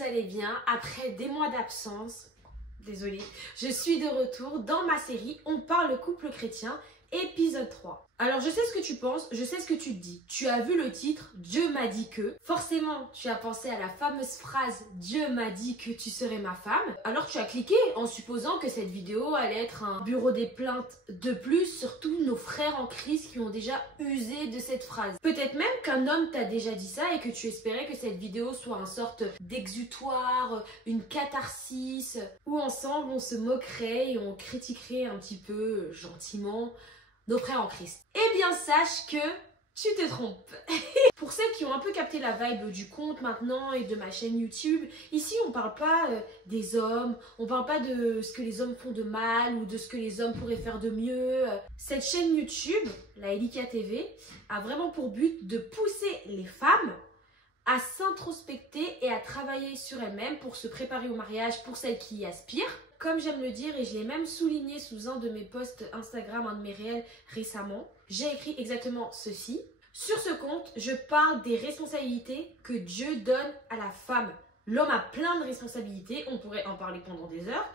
vous allez bien. Après des mois d'absence, désolée, je suis de retour dans ma série On parle couple chrétien, épisode 3. Alors je sais ce que tu penses, je sais ce que tu te dis. Tu as vu le titre, Dieu m'a dit que. Forcément, tu as pensé à la fameuse phrase, Dieu m'a dit que tu serais ma femme. Alors tu as cliqué en supposant que cette vidéo allait être un bureau des plaintes de plus sur tous nos frères en Christ qui ont déjà usé de cette phrase. Peut-être même qu'un homme t'a déjà dit ça et que tu espérais que cette vidéo soit une sorte d'exutoire, une catharsis, où ensemble on se moquerait et on critiquerait un petit peu gentiment nos frères en Christ. Eh bien, sache que tu te trompes. Pour celles qui ont un peu capté la vibe du compte maintenant et de ma chaîne YouTube, ici on parle pas des hommes, on parle pas de ce que les hommes font de mal ou de ce que les hommes pourraient faire de mieux. Cette chaîne YouTube, la Elika TV, a vraiment pour but de pousser les femmes à s'introspecter et à travailler sur elles-mêmes pour se préparer au mariage pour celles qui y aspirent. Comme j'aime le dire, et je l'ai même souligné sous un de mes posts Instagram, un de mes réels récemment, j'ai écrit exactement ceci. Sur ce compte, je parle des responsabilités que Dieu donne à la femme. L'homme a plein de responsabilités, on pourrait en parler pendant des heures,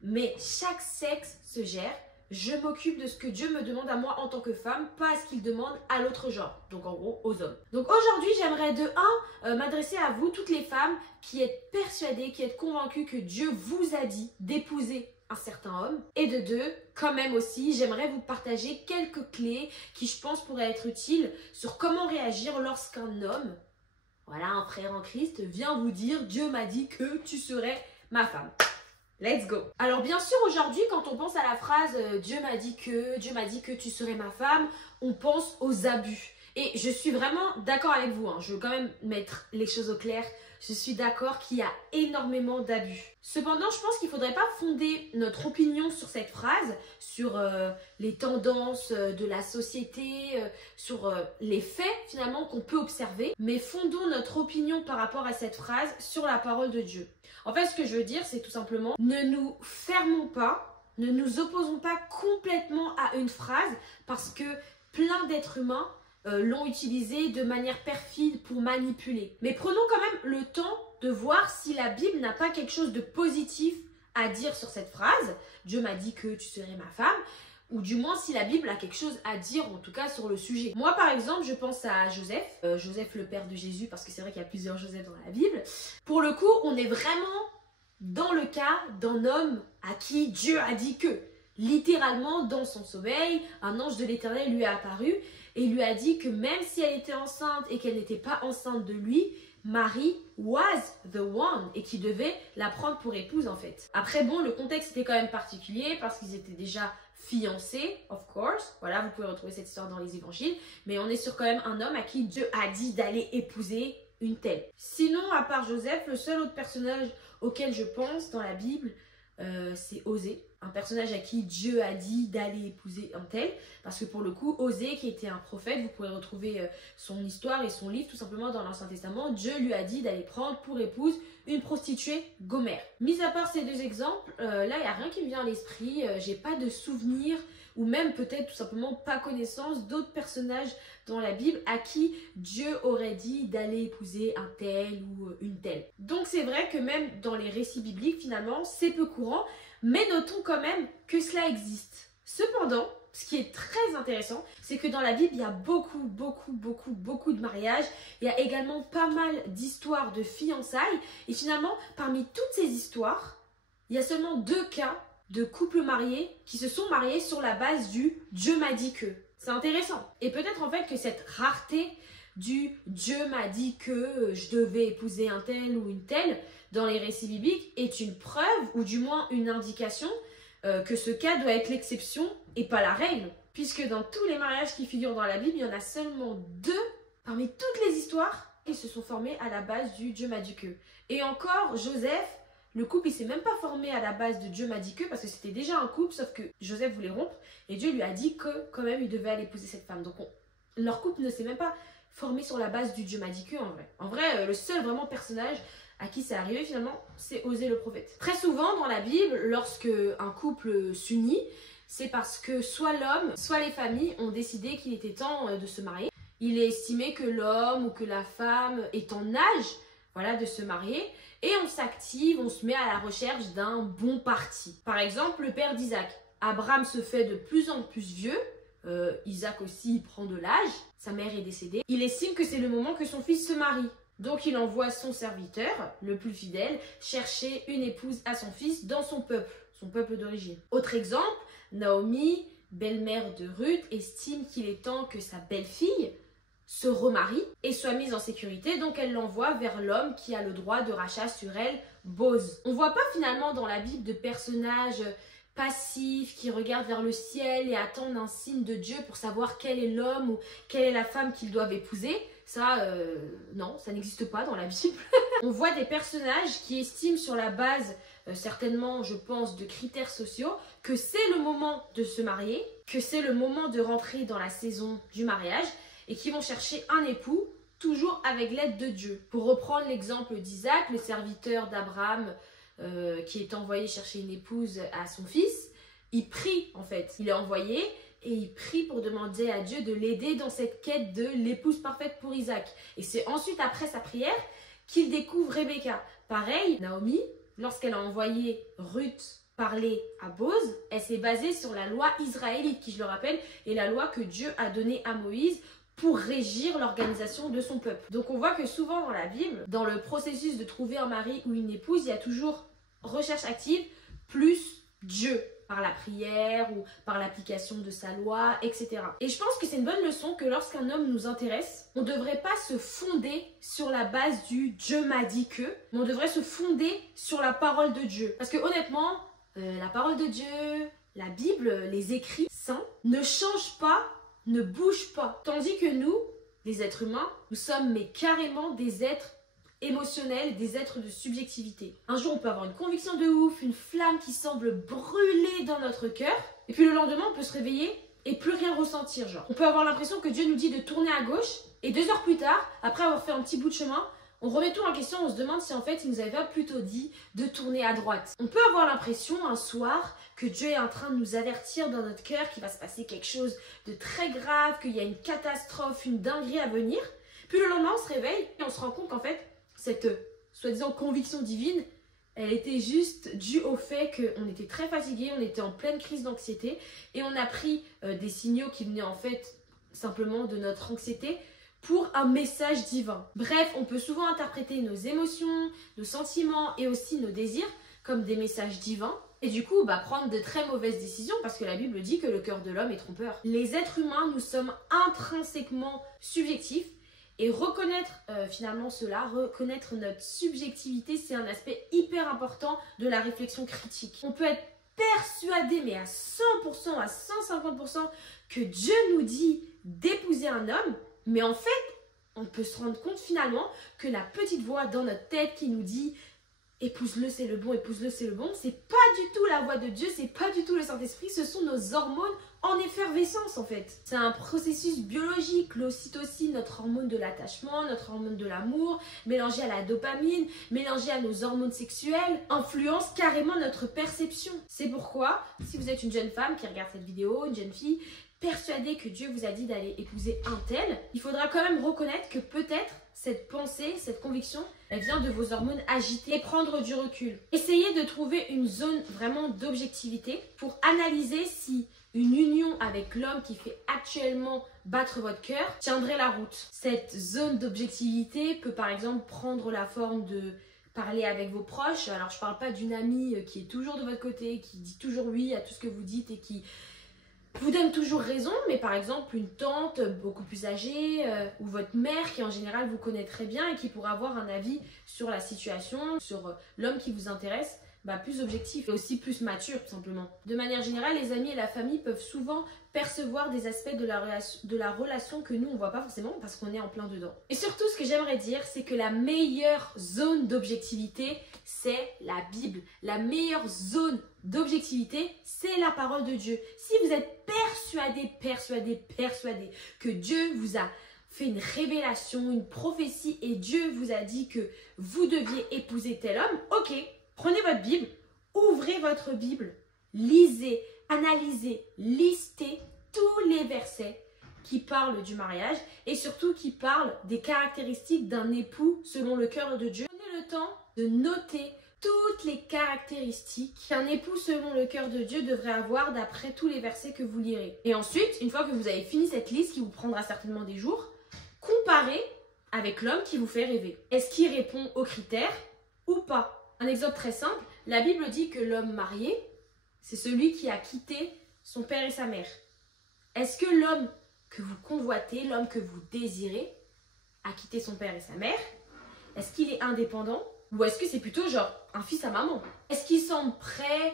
mais chaque sexe se gère. Je m'occupe de ce que Dieu me demande à moi en tant que femme, pas à ce qu'il demande à l'autre genre, donc en gros aux hommes. Donc aujourd'hui, j'aimerais de m'adresser à vous, toutes les femmes qui êtes persuadées, qui êtes convaincues que Dieu vous a dit d'épouser un certain homme. Et de deux, quand même aussi, j'aimerais vous partager quelques clés qui je pense pourraient être utiles sur comment réagir lorsqu'un homme, voilà, un frère en Christ, vient vous dire « Dieu m'a dit que tu serais ma femme ». Let's go. Alors bien sûr aujourd'hui quand on pense à la phrase Dieu m'a dit que tu serais ma femme, on pense aux abus. Et je suis vraiment d'accord avec vous, je veux quand même mettre les choses au clair. Je suis d'accord qu'il y a énormément d'abus. Cependant, je pense qu'il ne faudrait pas fonder notre opinion sur cette phrase, sur les tendances de la société, sur les faits finalement qu'on peut observer, mais fondons notre opinion par rapport à cette phrase sur la parole de Dieu. En fait, ce que je veux dire, c'est tout simplement, ne nous fermons pas, ne nous opposons pas complètement à une phrase parce que plein d'êtres humains l'ont utilisée de manière perfide pour manipuler. Mais prenons quand même le temps de voir si la Bible n'a pas quelque chose de positif à dire sur cette phrase. Dieu m'a dit que tu serais ma femme. Ou du moins si la Bible a quelque chose à dire, en tout cas sur le sujet. Moi par exemple, je pense à Joseph, Joseph le père de Jésus, parce que c'est vrai qu'il y a plusieurs Joseph dans la Bible. Pour le coup, on est vraiment dans le cas d'un homme à qui Dieu a dit que. Littéralement, dans son sommeil, un ange de l'Éternel lui est apparu et lui a dit que même si elle était enceinte et qu'elle n'était pas enceinte de lui, Marie was the one et qu'il devait la prendre pour épouse en fait. Après bon, le contexte était quand même particulier parce qu'ils étaient déjà fiancés, of course. Voilà, vous pouvez retrouver cette histoire dans les évangiles. Mais on est sur quand même un homme à qui Dieu a dit d'aller épouser une telle. Sinon, à part Joseph, le seul autre personnage auquel je pense dans la Bible, c'est Osée, un personnage à qui Dieu a dit d'aller épouser un tel, parce que pour le coup, Osée qui était un prophète, vous pourrez retrouver son histoire et son livre tout simplement dans l'Ancien Testament, Dieu lui a dit d'aller prendre pour épouse une prostituée Gomère. Mis à part ces deux exemples, là il n'y a rien qui me vient à l'esprit, j'ai pas de souvenir ou même peut-être tout simplement pas connaissance d'autres personnages dans la Bible à qui Dieu aurait dit d'aller épouser un tel ou une telle. Donc c'est vrai que même dans les récits bibliques finalement c'est peu courant, mais notons quand même que cela existe. Cependant, ce qui est très intéressant, c'est que dans la Bible, il y a beaucoup de mariages. Il y a également pas mal d'histoires de fiançailles. Et finalement, parmi toutes ces histoires, il y a seulement 2 cas de couples mariés qui se sont mariés sur la base du « Dieu m'a dit que ». C'est intéressant. Et peut-être en fait que cette rareté du « Dieu m'a dit que je devais épouser un tel ou une telle » dans les récits bibliques est une preuve ou du moins une indication que ce cas doit être l'exception et pas la règle. Puisque dans tous les mariages qui figurent dans la Bible, il y en a seulement 2 parmi toutes les histoires qui se sont formées à la base du « Dieu m'a dit que ». Et encore, Joseph, le couple il s'est même pas formé à la base de Dieu m'a dit que parce que c'était déjà un couple, sauf que Joseph voulait rompre et Dieu lui a dit que quand même il devait aller épouser cette femme. Donc leur couple ne s'est même pas formé sur la base du Dieu m'a dit que en vrai. En vrai, le seul vraiment personnage à qui c'est arrivé finalement, c'est Osée le prophète. Très souvent dans la Bible, lorsque un couple s'unit, c'est parce que soit l'homme, soit les familles ont décidé qu'il était temps de se marier. Il est estimé que l'homme ou que la femme est en âge voilà, de se marier. Et on s'active, on se met à la recherche d'un bon parti. Par exemple, le père d'Isaac. Abraham se fait de plus en plus vieux. Isaac aussi il prend de l'âge. Sa mère est décédée. Il estime que c'est le moment que son fils se marie. Donc il envoie son serviteur, le plus fidèle, chercher une épouse à son fils dans son peuple d'origine. Autre exemple, Naomi, belle-mère de Ruth, estime qu'il est temps que sa belle-fille se remarie et soit mise en sécurité, donc elle l'envoie vers l'homme qui a le droit de rachat sur elle, Boz. On ne voit pas finalement dans la Bible de personnages passifs qui regardent vers le ciel et attendent un signe de Dieu pour savoir quel est l'homme ou quelle est la femme qu'ils doivent épouser. Ça, non, ça n'existe pas dans la Bible. On voit des personnages qui estiment sur la base, certainement, je pense, de critères sociaux, que c'est le moment de se marier, que c'est le moment de rentrer dans la saison du mariage et qui vont chercher un époux, toujours avec l'aide de Dieu. Pour reprendre l'exemple d'Isaac, le serviteur d'Abraham, qui est envoyé chercher une épouse à son fils, il prie en fait. Il est envoyé et il prie pour demander à Dieu de l'aider dans cette quête de l'épouse parfaite pour Isaac. Et c'est ensuite, après sa prière, qu'il découvre Rebecca. Pareil, Naomi, lorsqu'elle a envoyé Ruth parler à Boz, elle s'est basée sur la loi israélite, qui, je le rappelle, est la loi que Dieu a donnée à Moïse pour régir l'organisation de son peuple. Donc on voit que souvent dans la Bible, dans le processus de trouver un mari ou une épouse, il y a toujours recherche active plus Dieu, par la prière ou par l'application de sa loi, etc. Et je pense que c'est une bonne leçon que lorsqu'un homme nous intéresse, on ne devrait pas se fonder sur la base du Dieu m'a dit que, mais on devrait se fonder sur la parole de Dieu. Parce que honnêtement, la parole de Dieu, la Bible, les écrits saints ne changent pas, ne bougent pas. Tandis que nous, les êtres humains, nous sommes mais carrément des êtres émotionnels, des êtres de subjectivité. Un jour, on peut avoir une conviction de ouf, une flamme qui semble brûler dans notre cœur, et puis le lendemain, on peut se réveiller et plus rien ressentir, genre. On peut avoir l'impression que Dieu nous dit de tourner à gauche, et 2 heures plus tard, après avoir fait un petit bout de chemin, on remet tout en question, on se demande si en fait, il nous avait pas plutôt dit de tourner à droite. On peut avoir l'impression, un soir, que Dieu est en train de nous avertir dans notre cœur qu'il va se passer quelque chose de très grave, qu'il y a une catastrophe, une dinguerie à venir. Puis le lendemain, on se réveille et on se rend compte qu'en fait, cette soi-disant conviction divine, elle était juste due au fait qu'on était très fatigué, on était en pleine crise d'anxiété et on a pris des signaux qui venaient en fait simplement de notre anxiété pour un message divin. Bref, on peut souvent interpréter nos émotions, nos sentiments et aussi nos désirs comme des messages divins et du coup prendre de très mauvaises décisions parce que la Bible dit que le cœur de l'homme est trompeur. Les êtres humains, nous sommes intrinsèquement subjectifs. Et reconnaître finalement cela, reconnaître notre subjectivité, c'est un aspect hyper important de la réflexion critique. On peut être persuadé, mais à 100%, à 150%, que Dieu nous dit d'épouser un homme, mais en fait, on peut se rendre compte finalement que la petite voix dans notre tête qui nous dit « épouse-le, c'est le bon, épouse-le, c'est le bon », c'est pas du tout la voix de Dieu, c'est pas du tout le Saint-Esprit, ce sont nos hormones en effervescence en fait. C'est un processus biologique, l'ocytocine, notre hormone de l'attachement, notre hormone de l'amour, mélangé à la dopamine, mélangé à nos hormones sexuelles, influence carrément notre perception. C'est pourquoi, si vous êtes une jeune femme qui regarde cette vidéo, une jeune fille, persuadée que Dieu vous a dit d'aller épouser un tel, il faudra quand même reconnaître que peut-être cette pensée, cette conviction, elle vient de vos hormones agitées et prendre du recul. Essayez de trouver une zone vraiment d'objectivité pour analyser si une union avec l'homme qui fait actuellement battre votre cœur tiendrait la route. Cette zone d'objectivité peut par exemple prendre la forme de parler avec vos proches. Alors je ne parle pas d'une amie qui est toujours de votre côté, qui dit toujours oui à tout ce que vous dites et qui vous donne toujours raison, mais par exemple une tante beaucoup plus âgée ou votre mère qui en général vous connaît très bien et qui pourra avoir un avis sur la situation, sur l'homme qui vous intéresse, plus objectif et aussi plus mature tout simplement. De manière générale, les amis et la famille peuvent souvent percevoir des aspects de la relation que nous on voit pas forcément parce qu'on est en plein dedans. Et surtout ce que j'aimerais dire, c'est que la meilleure zone d'objectivité c'est la Bible. La meilleure zone d'objectivité c'est la parole de Dieu. Si vous êtes persuadé que Dieu vous a fait une révélation, une prophétie et Dieu vous a dit que vous deviez épouser tel homme, ok, prenez votre Bible, ouvrez votre Bible, lisez, analysez, listez tous les versets qui parle du mariage et surtout qui parle des caractéristiques d'un époux selon le cœur de Dieu. Prenez le temps de noter toutes les caractéristiques qu'un époux selon le cœur de Dieu devrait avoir d'après tous les versets que vous lirez. Et ensuite, une fois que vous avez fini cette liste qui vous prendra certainement des jours, comparez avec l'homme qui vous fait rêver. Est-ce qu'il répond aux critères ou pas? Un exemple très simple, la Bible dit que l'homme marié, c'est celui qui a quitté son père et sa mère. Est-ce que l'homme que vous convoitez, l'homme que vous désirez, a quitté son père et sa mère? Est-ce qu'il est indépendant? Ou est-ce que c'est plutôt genre un fils à maman? Est-ce qu'il semble prêt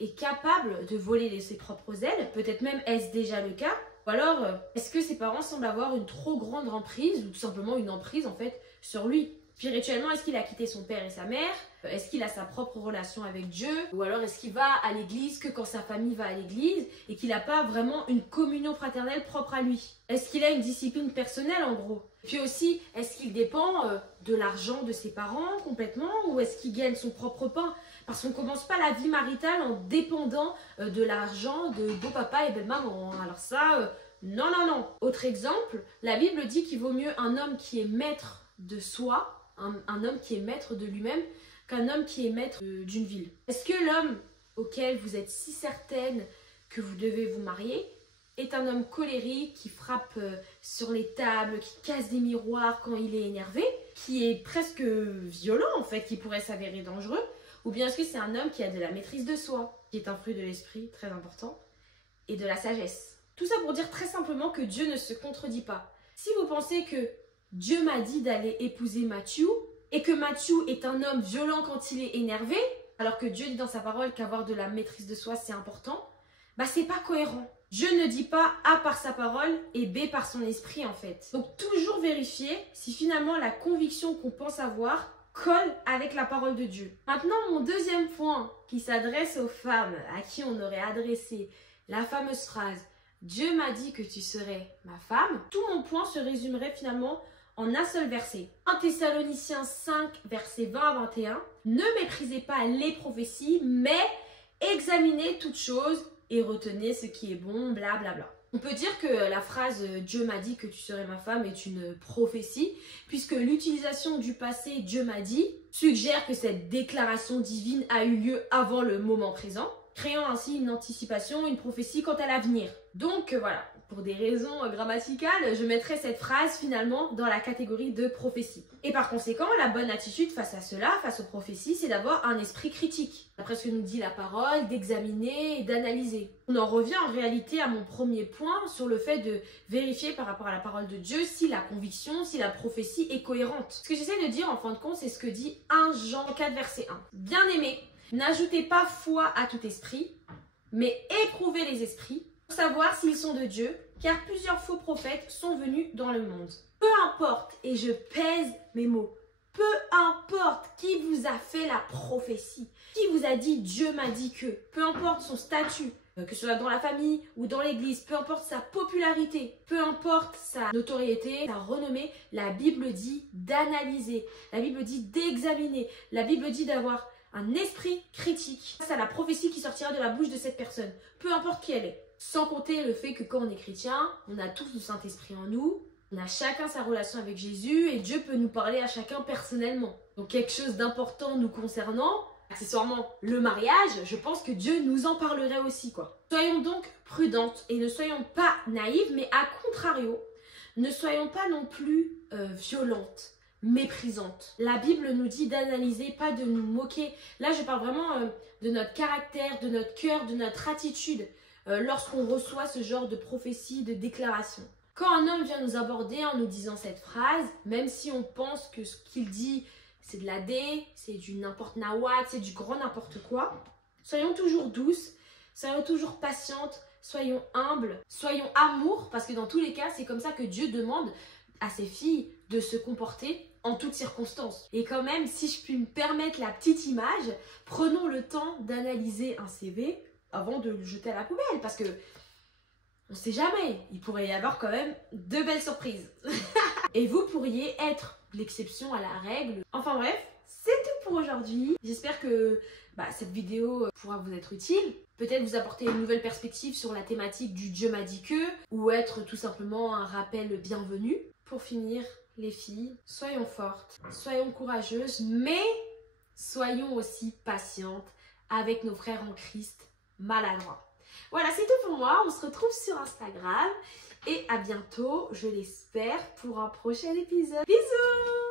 et capable de voler ses propres ailes? Peut-être même est-ce déjà le cas? Ou alors, est-ce que ses parents semblent avoir une trop grande emprise ou tout simplement une emprise en fait sur lui? Spirituellement, est-ce qu'il a quitté son père et sa mère? Est-ce qu'il a sa propre relation avec Dieu? Ou alors est-ce qu'il va à l'église que quand sa famille va à l'église et qu'il n'a pas vraiment une communion fraternelle propre à lui? Est-ce qu'il a une discipline personnelle en gros? Puis aussi, est-ce qu'il dépend de l'argent de ses parents complètement ou est-ce qu'il gagne son propre pain? Parce qu'on ne commence pas la vie maritale en dépendant de l'argent de beau papa et belle maman. Alors ça, non, non, non. Autre exemple, la Bible dit qu'il vaut mieux un homme qui est maître de soi, un homme qui est maître de lui-même, qu'un homme qui est maître d'une ville. Est-ce que l'homme auquel vous êtes si certaine que vous devez vous marier est un homme colérique qui frappe sur les tables, qui casse des miroirs quand il est énervé, qui est presque violent en fait, qui pourrait s'avérer dangereux? Ou bien est-ce que c'est un homme qui a de la maîtrise de soi, qui est un fruit de l'esprit très important, et de la sagesse? Tout ça pour dire très simplement que Dieu ne se contredit pas. Si vous pensez que Dieu m'a dit d'aller épouser Matthieu, et que Matthieu est un homme violent quand il est énervé, alors que Dieu dit dans sa parole qu'avoir de la maîtrise de soi c'est important, bah c'est pas cohérent. Dieu ne dit pas A par sa parole et B par son esprit en fait. Donc toujours vérifier si finalement la conviction qu'on pense avoir colle avec la parole de Dieu. Maintenant, mon deuxième point qui s'adresse aux femmes à qui on aurait adressé la fameuse phrase « Dieu m'a dit que tu serais ma femme », tout mon point se résumerait finalement en un seul verset. 1 Thessaloniciens 5, versets 20 à 21. « Ne méprisez pas les prophéties, mais examinez toutes choses et retenez ce qui est bon, blablabla. » On peut dire que la phrase « Dieu m'a dit que tu serais ma femme » est une prophétie, puisque l'utilisation du passé « Dieu m'a dit » suggère que cette déclaration divine a eu lieu avant le moment présent, créant ainsi une anticipation, une prophétie quant à l'avenir. Donc voilà, pour des raisons grammaticales, je mettrai cette phrase finalement dans la catégorie de prophétie. Et par conséquent, la bonne attitude face à cela, face aux prophéties, c'est d'avoir un esprit critique. D'après ce que nous dit la parole, d'examiner et d'analyser. On en revient en réalité à mon premier point sur le fait de vérifier par rapport à la parole de Dieu si la conviction, si la prophétie est cohérente. Ce que j'essaie de dire en fin de compte, c'est ce que dit 1 Jean 4, verset 1. Bien-aimés, n'ajoutez pas foi à tout esprit, mais éprouvez les esprits pour savoir s'ils sont de Dieu, car plusieurs faux prophètes sont venus dans le monde. Peu importe, et je pèse mes mots, peu importe qui vous a fait la prophétie, qui vous a dit Dieu m'a dit que, peu importe son statut, que ce soit dans la famille ou dans l'église, peu importe sa popularité, peu importe sa notoriété, sa renommée, la Bible dit d'analyser, la Bible dit d'examiner, la Bible dit d'avoir un esprit critique face à la prophétie qui sortira de la bouche de cette personne, peu importe qui elle est. Sans compter le fait que quand on est chrétien, on a tous le Saint-Esprit en nous, on a chacun sa relation avec Jésus et Dieu peut nous parler à chacun personnellement. Donc quelque chose d'important nous concernant, accessoirement le mariage, je pense que Dieu nous en parlerait aussi quoi. Soyons donc prudentes et ne soyons pas naïves, mais à contrario, ne soyons pas non plus violentes, méprisantes. La Bible nous dit d'analyser, pas de nous moquer. Là, je parle vraiment de notre caractère, de notre cœur, de notre attitude lorsqu'on reçoit ce genre de prophétie, de déclaration. Quand un homme vient nous aborder en nous disant cette phrase, même si on pense que ce qu'il dit, c'est de la dé, c'est du n'importe nawak, c'est du grand n'importe quoi, soyons toujours douces, soyons toujours patientes, soyons humbles, soyons amour, parce que dans tous les cas, c'est comme ça que Dieu demande à ses filles de se comporter en toutes circonstances. Et quand même, si je puis me permettre la petite image, prenons le temps d'analyser un CV avant de le jeter à la poubelle, parce que on sait jamais, il pourrait y avoir quand même de belles surprises. Et vous pourriez être l'exception à la règle. Enfin bref, c'est tout pour pour aujourd'hui. J'espère que cette vidéo pourra vous être utile. Peut-être vous apporter une nouvelle perspective sur la thématique du Dieu m'a dit que, ou être tout simplement un rappel bienvenu. Pour finir, les filles, soyons fortes, soyons courageuses, mais soyons aussi patientes avec nos frères en Christ maladroits. Voilà, c'est tout pour moi. On se retrouve sur Instagram et à bientôt, je l'espère, pour un prochain épisode. Bisous!